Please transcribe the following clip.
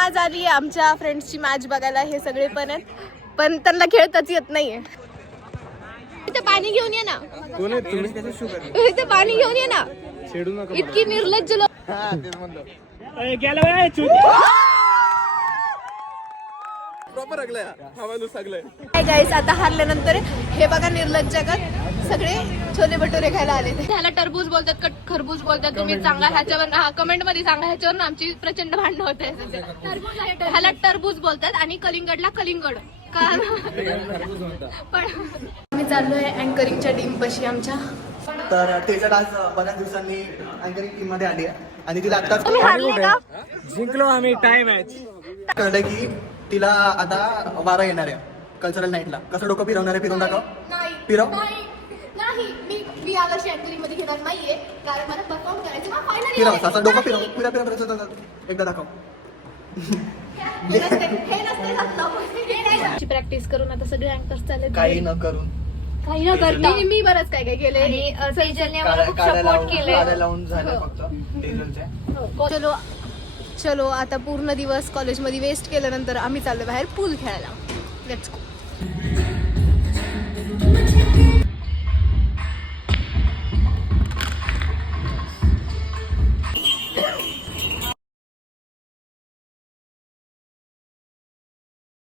आज आली आमच्या फ्रेंड्सची मॅच बघायला. हे सगळे पण आहेत, पण त्यांना खेळताच येत नाहीये. इथे पाणी घेऊन ये ना, इथे पाणी घेऊन ये ना. इतकी निर्लज्ज लोक. काय गाईस, आता हारल्यानंतर हे बघा निर्लज्ज जगात सगळे छोले भटुरे खायला आले. ह्याला टरबूज बोलतात का खरबूज बोलतात तुम्ही सांगा ह्याच्यावर. हा कमेंट मध्ये सांगा, ह्याच्यावर आमची प्रचंड भांडणं होत आहे. ह्याला टरबूज बोलतात आणि कलिंगडला कलिंगड. पण आम्ही चाललोय अँकरिंगच्या टीम पाशी आमच्या. तर तेजा आज बऱ्याच दिवसांनी अँकरिंग टीम मध्ये आली आहे आणि तिला आता तुम्ही हारले का? जिंकलो आम्ही टाइम मॅच. कळलं की तिला आता वारा येणार आहे कल्चरल नाईटला. कसं डोकं फिरवणार आहे? फिरवून दाखव. फिरव. नाही, मी यावर्षी अँकरिंग मध्ये घेणार नाहीये कारण मला परफॉर्म करायचं. फिरव असं डोकं फिरव. फिरा फिरा फिरा एकदा दाखव. प्रॅक्टिस करून आता सगळे अँकर्स चालले. काही न करून काही न करता मी बरंच काय काय केलंय आणि सेजलने मला खूप सपोर्ट केलंय. लावून झालं फक्त डिझेलच्या. चलो आता पूर्ण दिवस कॉलेजमध्ये वेस्ट केल्यानंतर आम्ही चाललो बाहेर पूल खेळायला. Let's go.